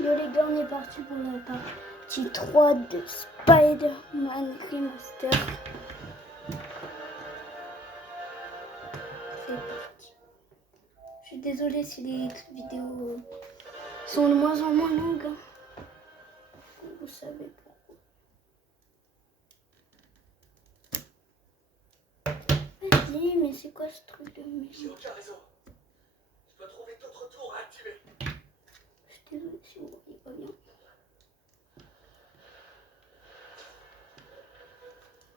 Yo les gars, on est parti pour la partie 3 de Spider-Man Remaster. C'est parti. Je suis désolée si les vidéos sont de moins en moins longues. Vous savez pourquoi. Vas-y, mais c'est quoi ce truc de merde? J'ai aucun réseau. Je dois trouver d'autres tours à activer. Je suis désolée si vous voyez pas bien.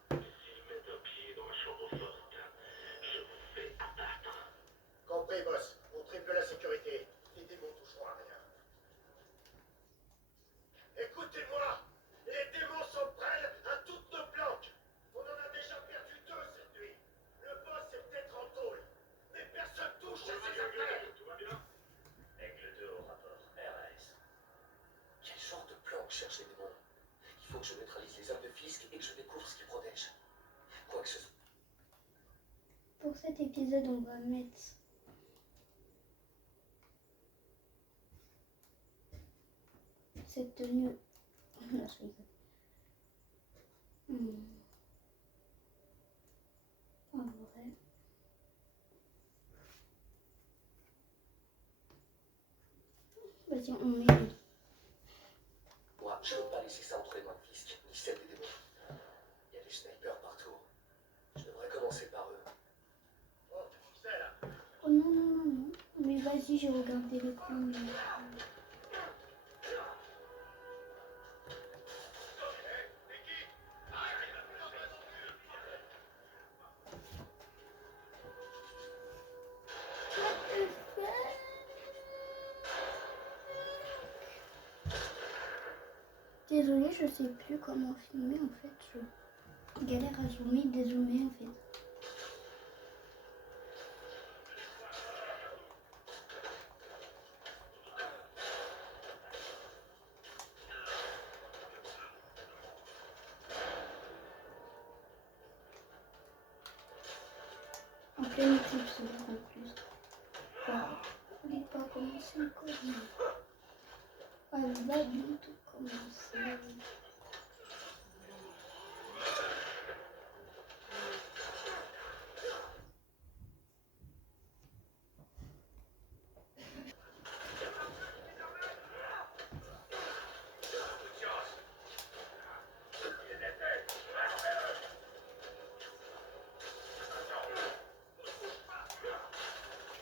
S'ils mettent un pied dans ma chambre forte, je vous fais abattre. Compris, boss. On triple la sécurité. Les démons toucheront à rien. Écoutez-moi. Les démons s'en prennent à toutes nos planques. On en a déjà perdu 2 cette nuit. Le boss est peut-être en tôle. Mais personne touche à ses affaires. Tout va bien. Aigle 2 au rapport. RS. Quel genre de planque cherche les démons? Il faut que je neutralise les âmes de Fisk et que je découvre ce qu'ils protègent. Quoi que ce soit. Pour cet épisode, on va mettre cette tenue. Non, je rigole. En vrai. Vas-y, on met. Moi, je ne veux pas laisser ça entre les mains de Fisk, ni celle des démons. Il y a des snipers partout. Je devrais commencer par eux. Oh, tu sais là. Oh non, non, non, non. Mais vas-y, j'ai regardé l'écran. Mais... Désolée, je sais plus comment filmer en fait. Je galère à zoomer, dézoomer en fait. En pleine éclipse en plus. Elle n'est pas commencé encore. Elle va bientôt commencer.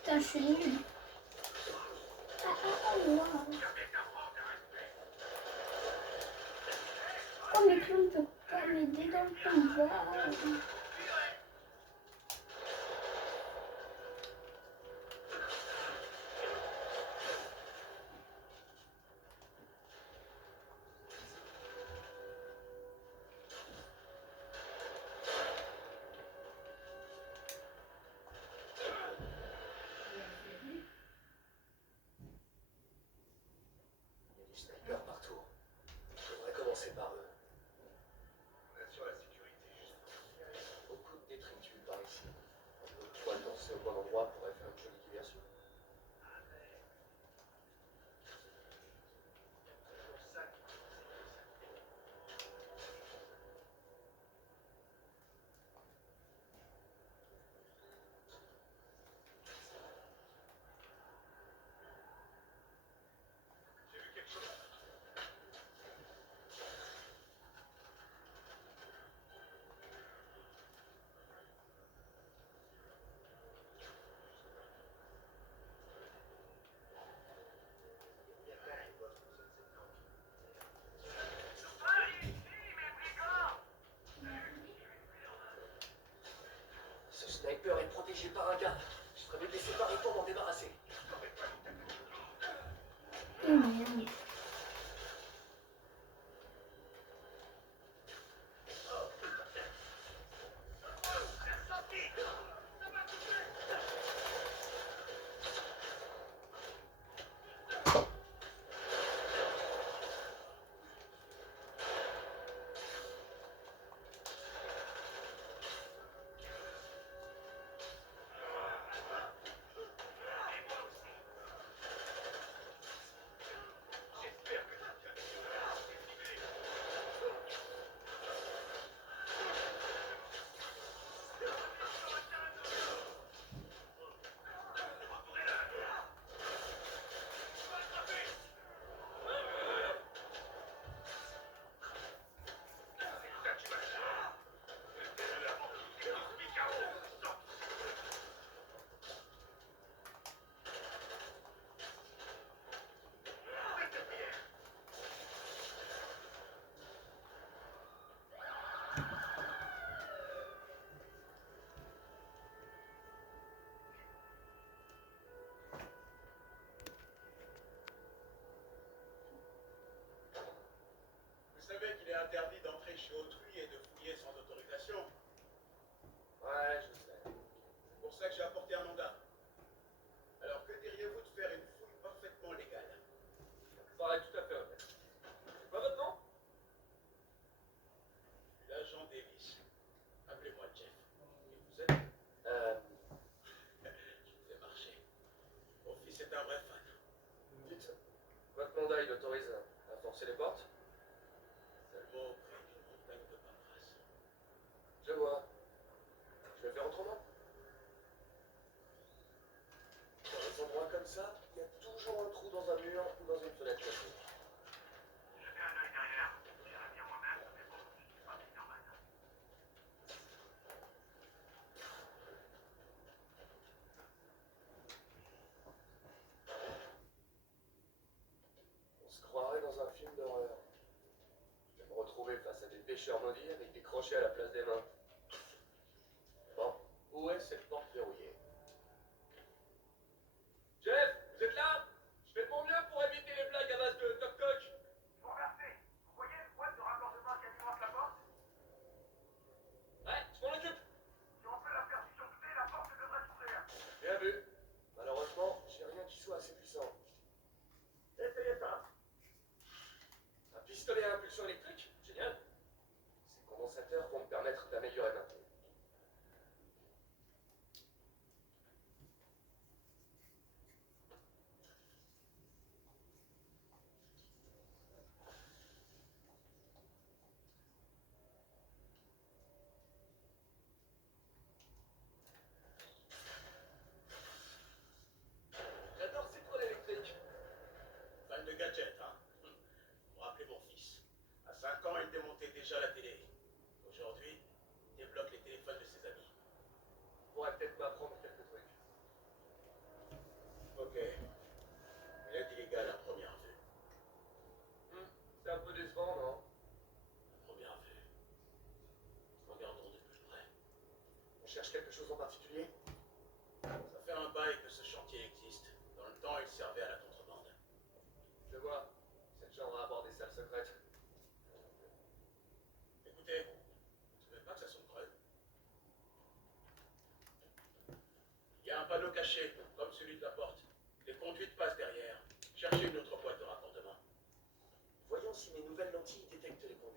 Putain, je suis nulle. Wow. Oh, mais Claude ne peut pas m'aider dans le combat. Il y a des snipers partout. Je devrais commencer par eux. On assure la sécurité juste. Beaucoup de détritus par ici. Tu vois, le lancer au bon endroit pourrait faire une jolie diversion. J'ai vu quelque chose. Ce sniper est protégé par un gars. Je serais mieux de les séparer pour m'en débarrasser. Oh merde. chez autrui et de fouiller sans autorisation. Ouais, je sais. C'est pour ça que j'ai apporté un mandat. Alors que diriez-vous de faire une fouille parfaitement légale? Ça me paraît tout à fait honnête. C'est quoi votre nom? L'agent Davis. Appelez-moi Jeff. Et vous êtes? Je vous ai marché. Mon fils est un vrai fan. Dites, votre mandat, il autorise à forcer les portes? Seulement au prix d'une montagne de paperasse. Je vois. Je vais faire autrement. Dans les endroits comme ça, il y a toujours un trou dans un mur ou dans une fenêtre cassée. Jetez un œil derrière. J'irai bien moi-même, mais bon, je suis pas Spider-Man. On se croirait dans un film d'horreur. Je vais me retrouver face à des pêcheurs maudits avec des crochets à la place des mains. Bon, où est cette porte verrouillée? Jeff, vous êtes là? Je fais de mon mieux pour éviter les blagues à base de toc-toc. Vous remerciez. Vous voyez le boîte de raccordement qui alimente la porte? Ouais, je m'en occupe. Si on peut la faire disjoncter, la porte devrait s'ouvrir. Bien vu. Malheureusement, j'ai rien qui soit assez puissant. Essayez ça. Un pistolet à impulsion électrique? Génial. Ces condensateurs vont me permettre d'améliorer ma peau. J'adore ces trolls électriques. Fan de gadgets, hein? Vous rappelez mon fils. À 5 ans, il démontait déjà la télé. Aujourd'hui, il débloque les téléphones de ses amis. Vous pourrez peut-être m'apprendre quelques trucs. Ok. Il est illégal à première vue. C'est un peu décevant, non? À première vue. Regardons de plus près. On cherche quelque chose en particulier? Ça fait un bail que ce chantier existe. Dans le temps, il servait à la contrebande. Je vois. C'est le genre à avoir des salles secrètes. Écoutez, vous trouvez pas que ça sonne creux? Il y a un panneau caché, comme celui de la porte. Les conduites passent derrière. Cherchez une autre boîte de raccordement. Voyons si mes nouvelles lentilles détectent les conduits.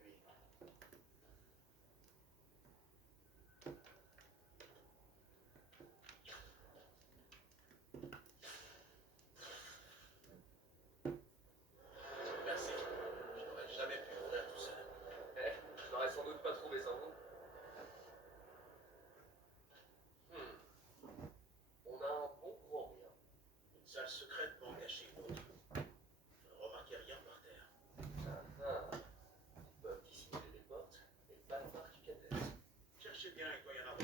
Merci. Je n'aurais jamais pu ouvrir tout seul. Eh, je l'aurais sans doute pas trouvé sans vous. On a un bon gros rien. Une salle secrètement cachée d'autres. Je ne remarquais rien par terre. Ils peuvent dissimuler les portes, mais pas la marque Cadet. Cherchez bien, il doit y en avoir.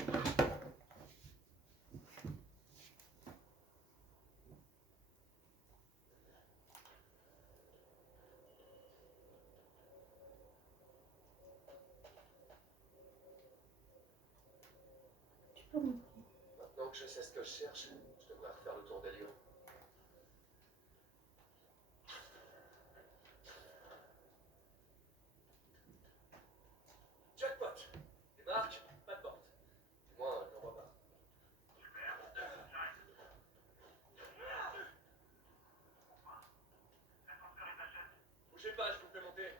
Maintenant que je sais ce que je cherche, je devrais refaire le tour des lieux. Jackpot! Des marques, pas de porte. Du moins, je n'en vois pas. Bougez pas, je vous fais monter.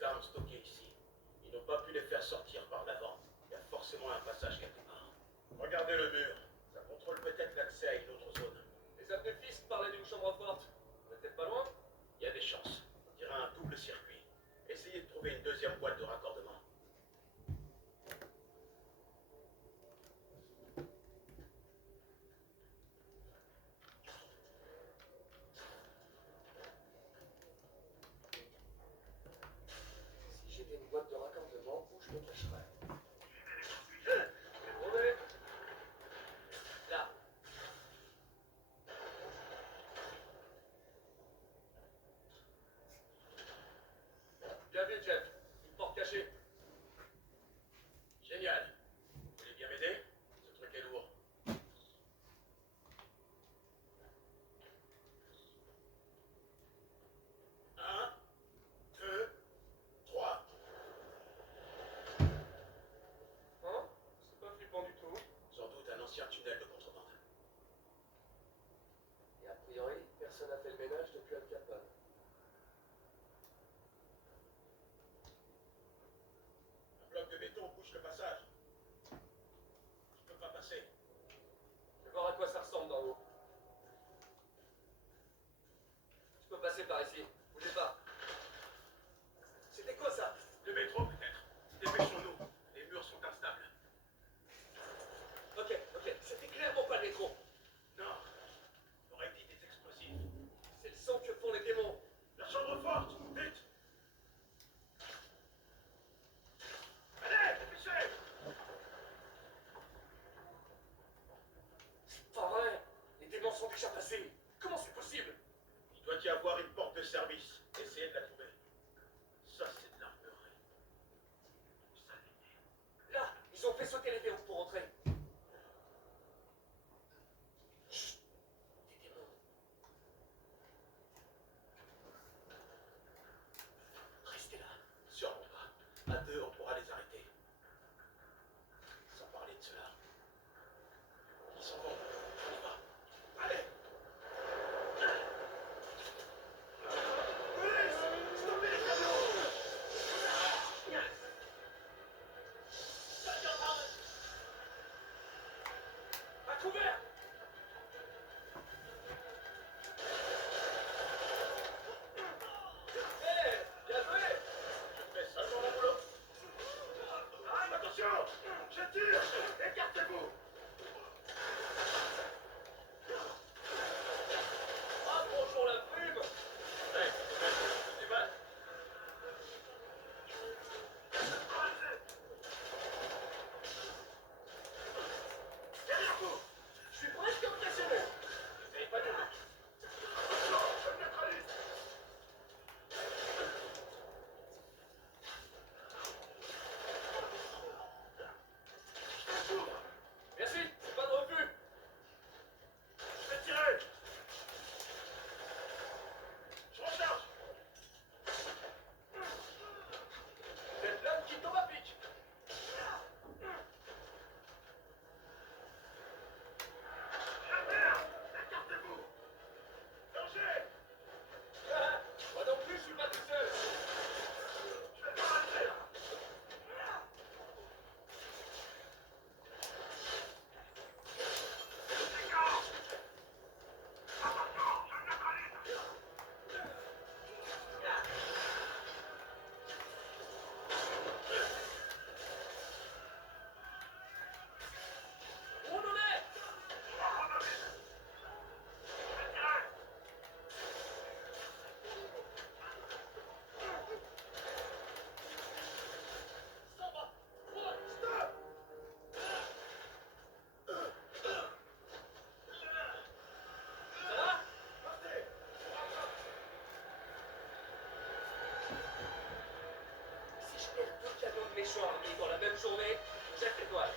ces armes stockées ici. Ils n'ont pas pu les faire sortir par l'avant. Il y a forcément un passage quelque part. Regardez le mur. Ça contrôle peut-être l'accès à une autre zone. Les abdéfistes parlaient d'une chambre forte. On est peut-être pas loin? Il y a des chances. On dirait un double circuit. Essayez de trouver une deuxième boîte de raccordement. Si j'étais une boîte de raccordement, où je me cacherais? Retrouvé. Là. Bien vu, Jeff. Une porte cachée. Génial. Vous voulez bien m'aider? Ce truc est lourd. Un, deux, trois. Hein? C'est pas flippant du tout. Sans doute un ancien tunnel de contrebande. Et a priori, personne n'a fait le ménage depuis Al Capone. Un bloc de béton bouche le passage. Je peux pas passer. Je vais voir à quoi ça ressemble d'en haut. Je peux passer par ici. Bougez pas. C'était quoi ça? Le métro peut-être. Dépêchons-nous. Les murs sont instables. Ok, ok. C'était clairement pas le métro. Non. Aurait dit des explosifs. C'est le sang que font les démons. La chambre forte. Vite. Allez, dépêchez. C'est pas vrai. Les démons sont déjà passés. Comment c'est possible? Il doit y avoir une porte de service. Essayez de la trouver. Ça, c'est de l'armurerie. Ça l'est. Là, ils ont fait sauter les verrous pour entrer. Chut. Des démons. Restez là. Sûrement pas. À deux, on pourra les arrêter. Sans parler de cela. Ils s'en vont. On y va. Allez. Police! Stoppez les camions! À couvert! Hé! Bien joué! Je fais seulement mon boulot. Attention! Je tire! Écartez-vous! Ah, bonjour la plume! Hey, c'est mal. Derrière vous! Je suis presque impressionné! N'essayez pas de nous. Attention, je me neutralise. Je couvre. Merci, c'est pas de refus! Je vais tirer. Je recharge. Vous êtes l'homme qui tombe à pic! La merde! Écartez-vous! Danger! Ah, moi non plus, je suis pas tout seul! Je vais pas rester là. Écart! Attention, je me neutralise. Où on en est? Ça va! Ouais, Stop! ça va? Partez! Si je perds deux camions de méchants armés dans la même journée, je jette l'étoile.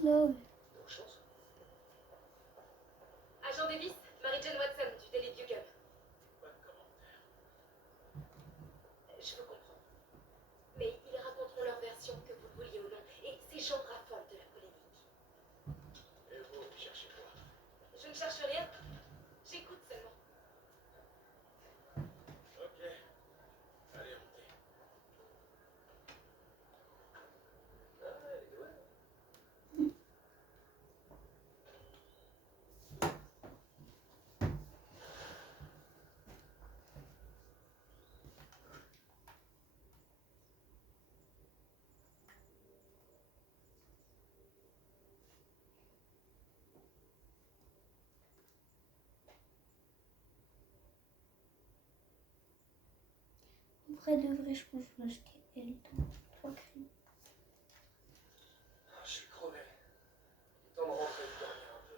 Slow. Bonne chance. Agent Davis, Mary-Jane Watson, du Daily Bugle. Pas de commentaire. Je vous comprends. Mais ils raconteront leur version, que vous le vouliez ou non, et ces gens raffolent de la polémique. Et vous cherchez quoi? Je ne cherche rien, j'écoute seulement. Ok. Allez, montez. Ah, elle est douée. Après de vrai, je pense que je vais acheter elle dans 3 crayons. Ah, je suis crevé. Il est temps de rentrer et de dormir un peu.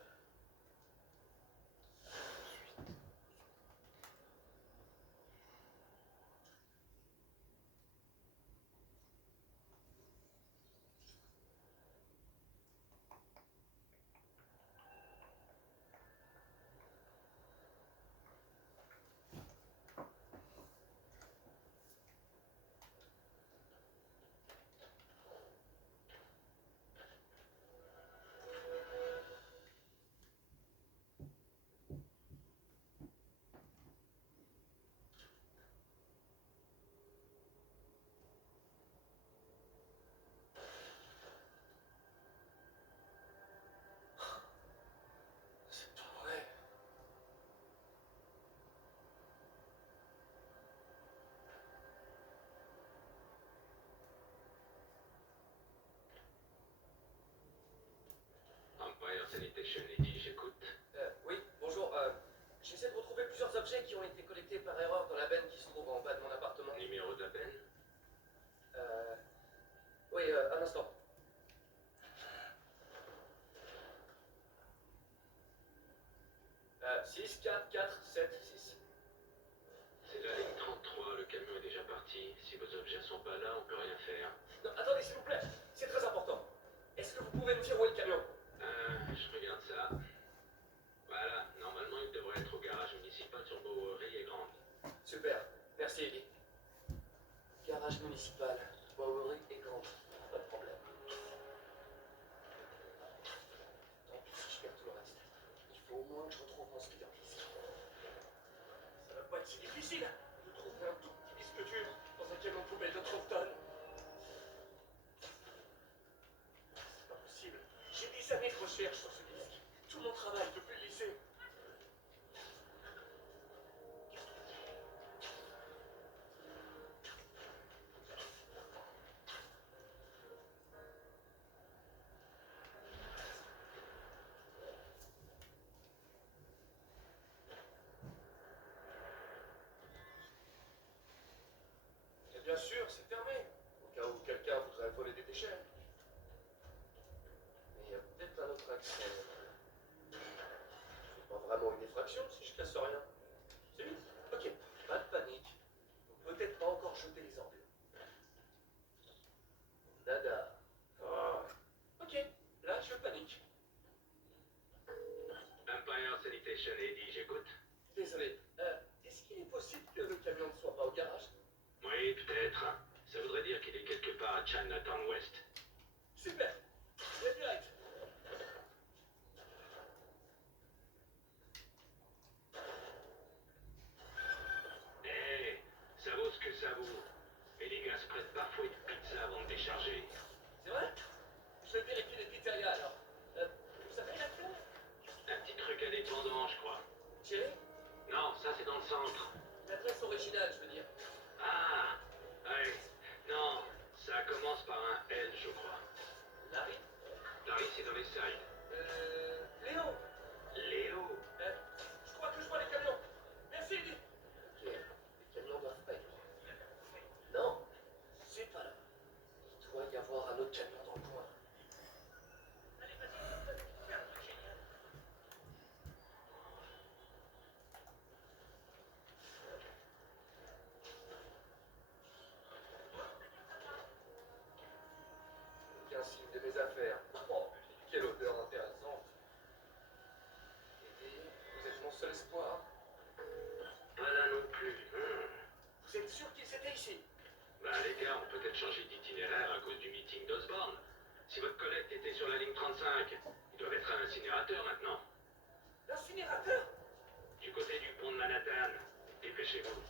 C'est pas vrai. Empire Sanitation, Eddie, j'écoute. Oui, bonjour. J'essaie de retrouver plusieurs objets qui ont été collectés par erreur dans la benne qui se trouve en bas de mon appartement. Numéro de la peine? Oui, un instant. Euh, 6, 4, 4, 7, 6. C'est la ligne 33, le camion est déjà parti. Si vos objets sont pas là, on peut rien faire. Non, attendez, s'il vous plaît. C'est très important. Est-ce que vous pouvez me dire où est le camion? Je regarde ça. Voilà, normalement il devrait être au garage municipal sur Bowery et Grande. Super. Merci, Eddie. Garage municipal, Bowery et Grande. Pas de problème. Tant pis si je perds tout le reste. Il faut au moins que je retrouve mon speeder disc. Ça va pas être si difficile de trouver un tout petit disque dur dans un camion poubelle de 30 tonnes. C'est pas possible. J'ai des années de recherche sur ce disque. Tout mon travail depuis le lycée. Et bien sûr, c'est fermé. Au cas où quelqu'un voudrait voler des déchets. Mais il y a peut-être un autre accès. C'est pas vraiment une effraction si je casse rien. C'est vite. Ok, pas de panique. Faut peut-être pas encore jeter les ordures. Nada. Oh. Ok, là je panique. Empire Sanitation, Eddie, j'écoute. Désolé. Est-ce qu'il est possible que le camion ne soit pas au garage? Oui, peut-être. Ça voudrait dire qu'il est quelque part à Chinatown West. Super. C'est direct. Eh, ça vaut ce que ça vaut. Mais les gars se prêtent parfois une pizza avant de décharger. C'est vrai? Je vais vérifier les pizzerias alors. Vous savez la faire? Un petit truc indépendant, je crois. Thierry? Non, ça c'est dans le centre. L'adresse originale, je veux dire. Ah, ouais. Non, ça commence par un L, je crois. Larry? Larry, c'est dans les sides. Léo? Léo. Je crois que je vois les camions. Merci, Eddie. Ok, les camions doivent pas être loin. Non, c'est pas là. Il doit y avoir un autre camion dans le coin. Aucun signe de mes affaires. Oh, quel Bah, les gars ont peut-être changé d'itinéraire à cause du meeting d'Osborne. Si votre collègue était sur la ligne 35, il doit être à l'incinérateur maintenant. L'incinérateur? Du côté du pont de Manhattan. Dépêchez-vous.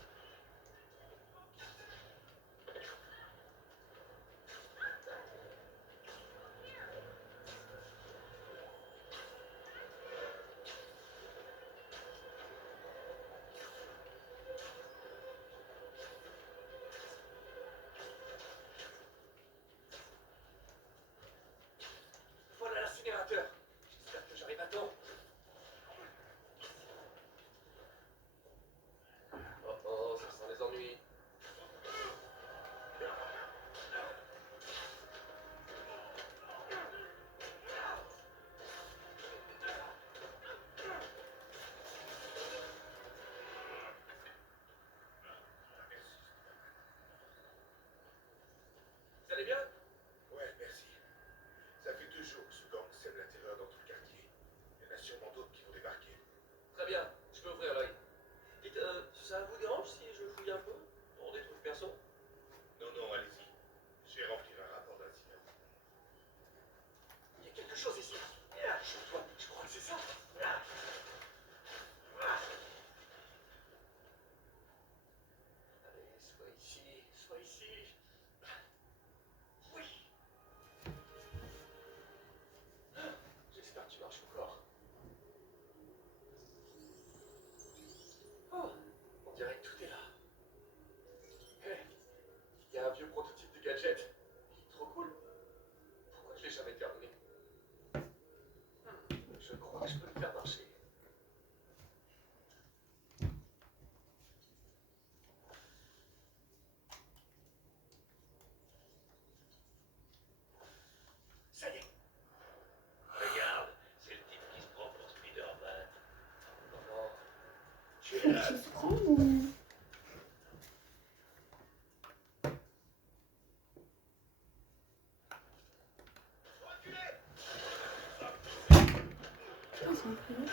Voilà l'incinérateur. J'espère que j'arrive à temps. Oh oh, ça sent les ennuis. Vous allez bien? Ouais, merci. Ça fait 2 jours que ce gang sème la terreur dans tout le quartier. Il y en a sûrement d'autres qui vont débarquer. Très bien, je peux ouvrir l'œil. Dites, ça vous dérange si je fouille un peu? Pour des trucs perso? Non, non, allez-y. Je vais remplir un rapport d'incident. Il y a quelque chose ici. Je crois que c'est ça. Allez, soit ici, soit ici. Oui. J'espère que tu marches encore. Oh, on dirait que tout est là. Hé, il y a un vieux prototype de gadget. Il est trop cool. Pourquoi je l'ai jamais terminé? Je crois que je peux le faire marcher. Ça y est. Regarde, c'est le type qui se prend pour Spider-Man. Non, non. Tu es Qui là. se prend ou... Ah, c'est un peu long.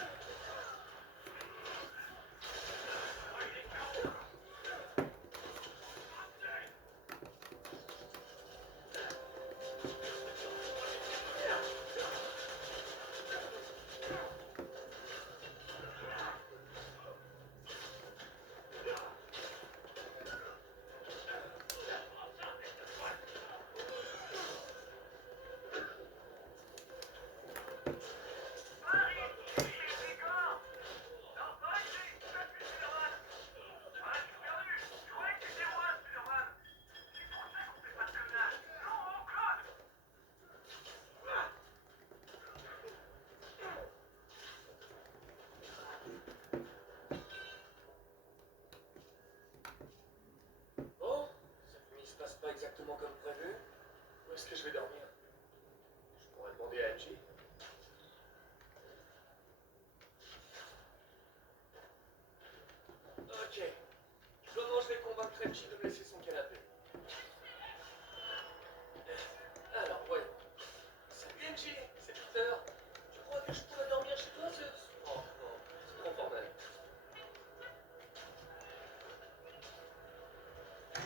Bon, cette nuit se passe pas exactement comme prévu. Où est-ce que je vais dormir? Je pourrais demander à MJ. Ok. Comment je vais convaincre MJ de me laisser son canapé? Alors, ouais. Salut MJ, c'est Peter. Tu crois que je pourrais dormir chez toi ce... Oh non, c'est trop formel.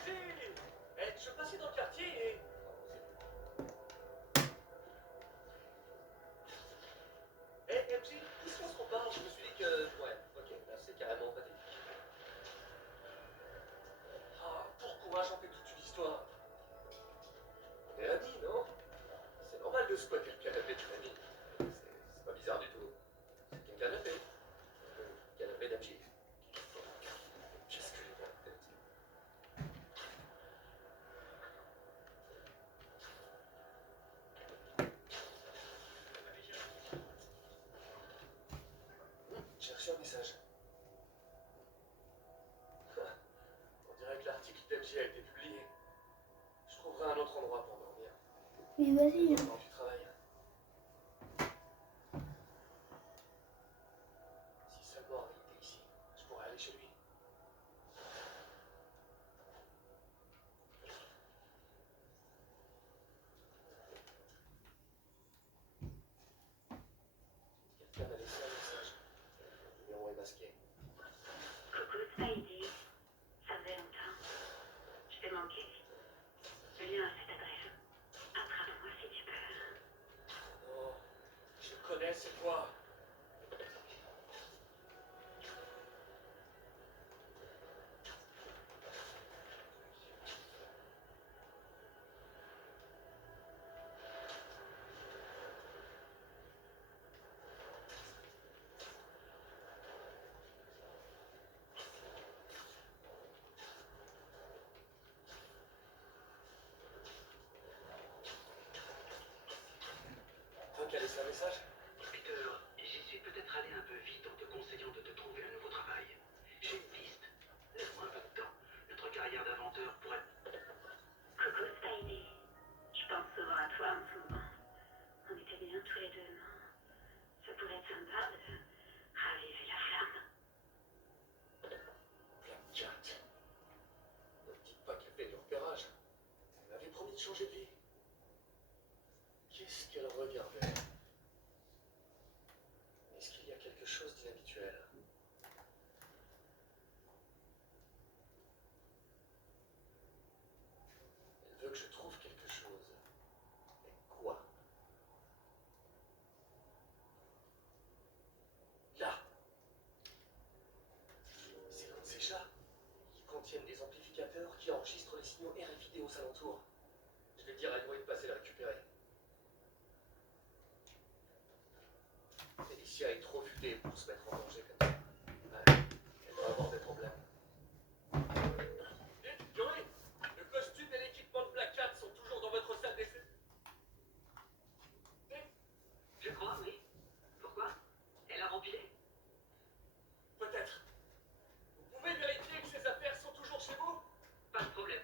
Si. Eh, je passais dans le quartier et... Eh, MJ, puisqu'on se reparle, je me suis dit que... Ouais, ok, là c'est carrément pathétique. Ah, pourquoi j'en fais toute une histoire? On est amis, non? C'est normal de squatter le canapé de famille. C'est pas bizarre du tout. C'est qu'un canapé. Le canapé d'MJ. Qu'est-ce que j'ai dans la tête? J'ai reçu un message. On dirait que l'article d'MJ a été publié. Je trouverai un autre endroit pour dormir. Mais vas-y, hein. Pendant que tu travailles. Si seulement Harry était ici, je pourrais aller chez lui. Quelqu'un m'a laissé un message. Le numéro est masqué. Coucou Spidey, ça faisait longtemps. Je t'ai manqué. lien à cette adresse. Attrape-moi si tu peux. Non, je connais cette voix. Quel est ce message? Peter, j'y suis peut-être allé un peu vite en te conseillant de te trouver un nouveau travail. J'ai une piste. Laisse-moi un peu de temps. Notre carrière d'inventeur pourrait... Coucou Spidey. Je pense souvent à toi en ce moment. On était bien tous les deux, non? Ça pourrait être sympa de raviver la flamme. Black Cat. Ne me dites pas qu'elle fait du repérage. Elle m'avait promis de changer de vie. Qu'est-ce qu'elle regardait? Est-ce qu'il y a quelque chose d'inhabituel? Elle veut que je trouve quelque chose. Mais quoi? Là! C'est l'un de ces chats. Ils contiennent des amplificateurs qui enregistrent les signaux RFID aux alentours. Je vais dire à Noé de passer le récupérer. Félicia est trop futée pour se mettre en danger comme ça. Ouais, elle doit avoir des problèmes. Vite, Joey! Le costume et l'équipement de Black Cat sont toujours dans votre salle d'essai. Je crois, oui. Pourquoi? Elle a rempilé? Peut-être. Vous pouvez vérifier que ces affaires sont toujours chez vous? Pas de problème.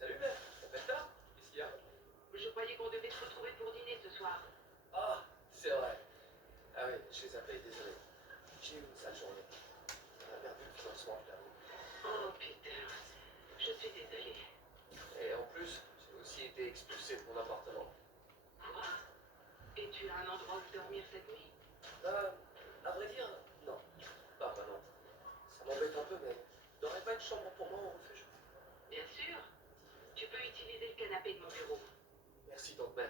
Salut, mec. Ça fait tard? Qu'est-ce qu'il y a? Je croyais qu'on devait se retrouver pour dîner ce soir. Ah, c'est vrai. Ah oui, je les appelle, désolé. J'ai eu une sale journée. On a perdu le financement, je l'avoue. Oh, Peter. Je suis désolée. Et en plus, j'ai aussi été expulsé de mon appartement. Quoi? Et tu as un endroit où dormir cette nuit? À vrai dire, non. Pas vraiment. Ça m'embête un peu, mais t'aurais pas une chambre pour moi au refuge? Bien sûr. Tu peux utiliser le canapé de mon bureau. Merci, tante May.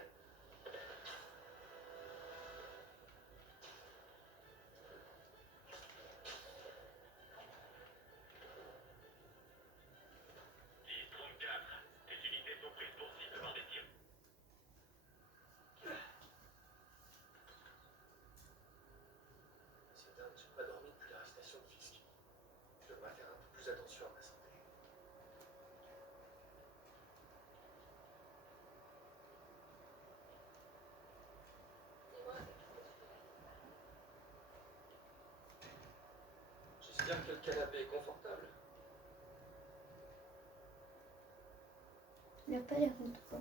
Tes unités sont prises pour cible par des tirs. C'est dingue, j'ai pas dormi depuis l'arrestation de Fisk. Je devrais faire un peu plus attention à ma santé. Dis-moi, qu'est-ce que tu fais là? J'espère que le canapé est confortable. Il n'a pas l'air en tout cas.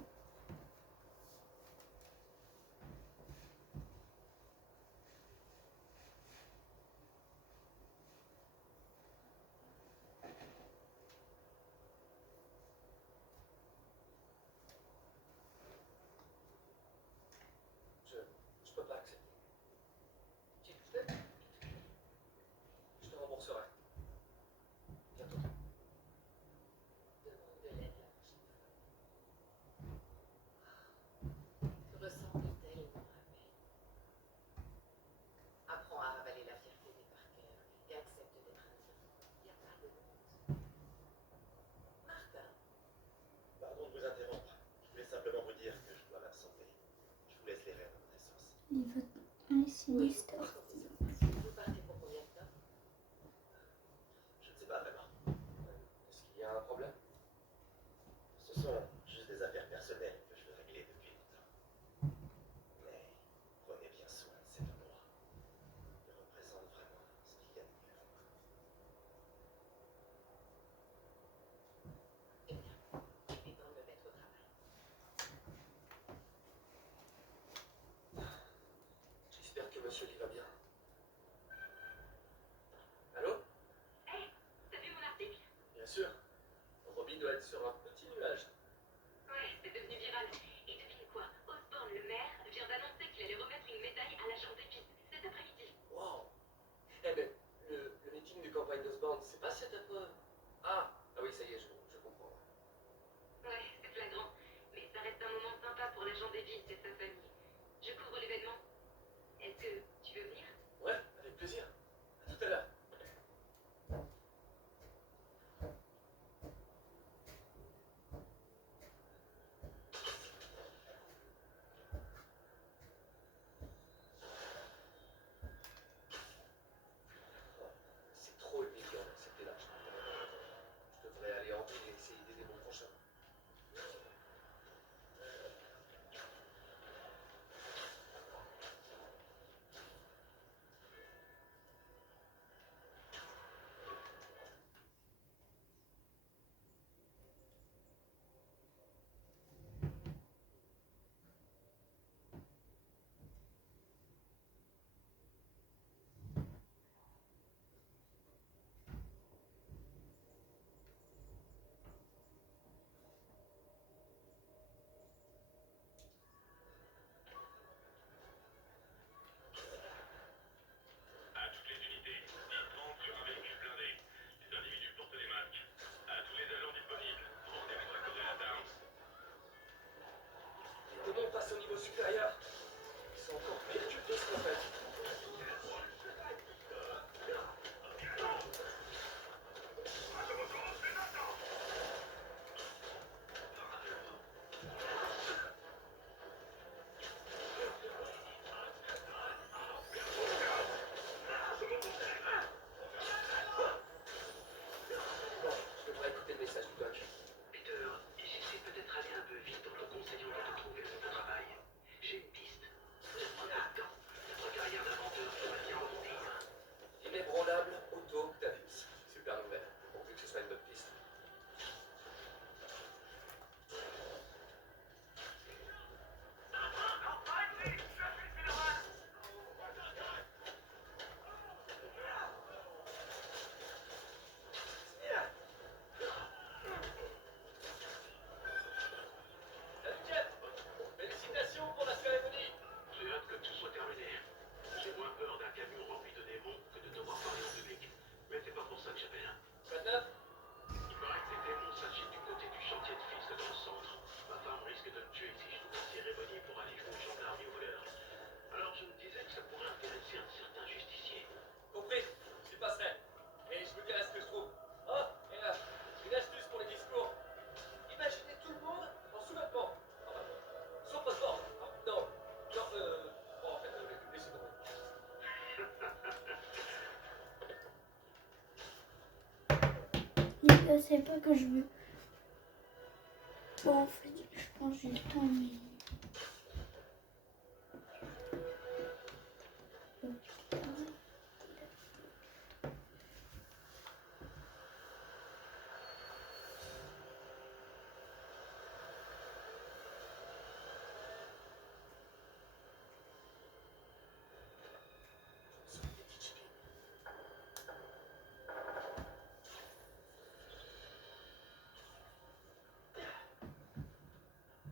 Je peux pas accepter. Qui tu fais? Je te rembourserai. Bientôt. Demande de l'aide la prochaine fois. Ressens de tellement à peine. Apprends à ravaler la fierté des Parker et accepte d'être indien. Il n'y a pas de honte. Martin, Pardon de vous interrompre. Je voulais simplement vous dire que je dois m'absenter. Je vous laisse les rênes à votre essence. Il va un sinistre. vous partez pour combien de temps? Je ne sais pas vraiment. Est-ce qu'il y a un problème? Ce sont juste des affaires personnelles que je veux régler depuis longtemps. Mais prenez bien soin de cet endroit. Il représente vraiment ce qu'il y a de mieux en moi. Eh bien, il est temps de me mettre au travail. J'espère que monsieur Lee va bien. Allô? Hé, t'as vu mon article? Bien sûr. Robin doit être sur un petit nuage. Ouais, c'est devenu viral. Et devine quoi? Osborne, le maire, vient d'annoncer qu'il allait remettre une médaille à l'agent d'Épine cet après-midi. Wow! Je sais pas que je veux. Bon, en fait, je pense que j'ai le temps, mais.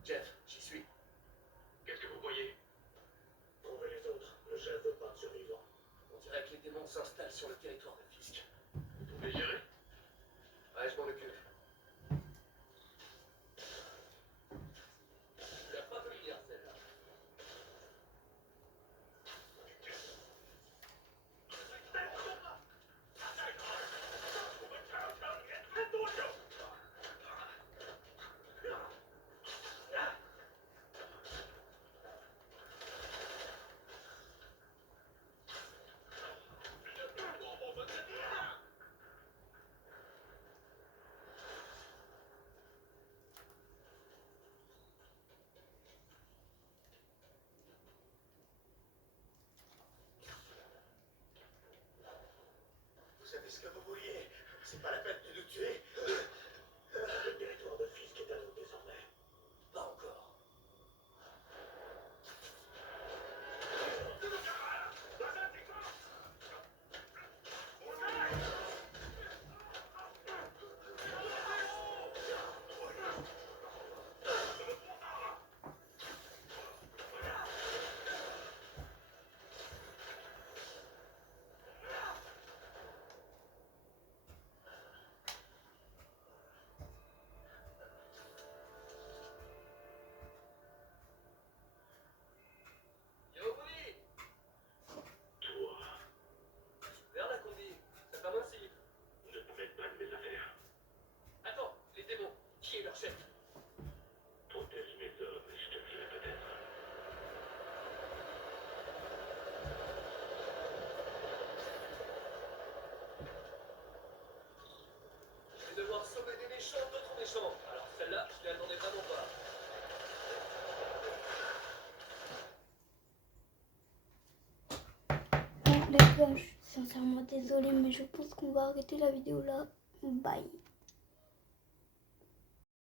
Jeff, j'y suis. Qu'est-ce que vous voyez? Trouvez les autres. Le chef veut pas de survivants. On dirait que les démons s'installent sur le territoire de Fisk. Vous pouvez gérer? Ouais, je m'en occupe. La pas de lumière, celle-là. Vous savez ce que vous vouliez. C'est pas la peine de nous tuer. Le territoire de Fisk est à nous désormais. Pas encore. Yo, Willy! Toi, Vers la combi. C'est pas minci. ne te mêle pas de mes affaires. Attends, les démons. Qui est leur chef? Protège mes hommes et je te dirai peut-être. Je vais devoir sauver des méchants d'autres méchants. Alors celle-là, je l'y attendais vraiment pas. Bon, les gars, je suis sincèrement désolée, mais je pense qu'on va arrêter la vidéo là. Bye.